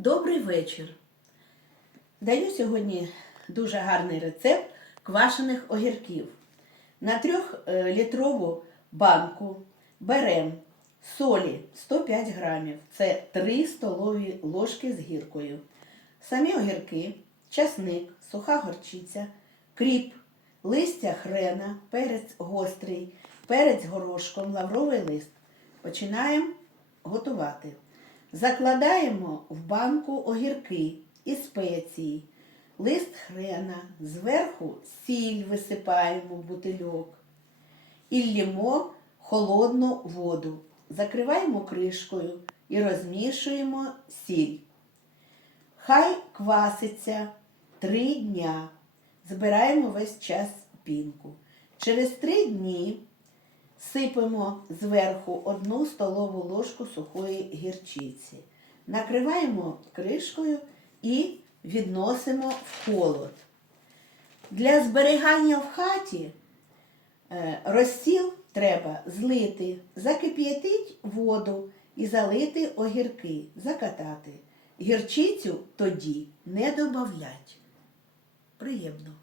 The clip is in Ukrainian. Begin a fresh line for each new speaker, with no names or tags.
Добрий вечір. Даю сьогодні дуже гарний рецепт квашених огірків. На трьохлітрову банку беремо солі 105 грамів. Це 3 столові ложки з гіркою. Самі огірки, часник, суха горчиця, кріп, листя хрена, перець гострий, перець горошком, лавровий лист. Починаємо готувати. Закладаємо в банку огірки і спеції, лист хрена, зверху сіль висипаємо в бутильок і лємо холодну воду. Закриваємо кришкою і розмішуємо сіль. Хай кваситься три дня. Збираємо весь час пінку. Через три дні сипемо зверху одну столову ложку сухої гірчиці. Накриваємо кришкою і відносимо в холод. Для зберігання в хаті е, розсіл треба злити, закип'ятить воду і залити огірки, закатати. Гірчицю тоді не додавлять. Приємно.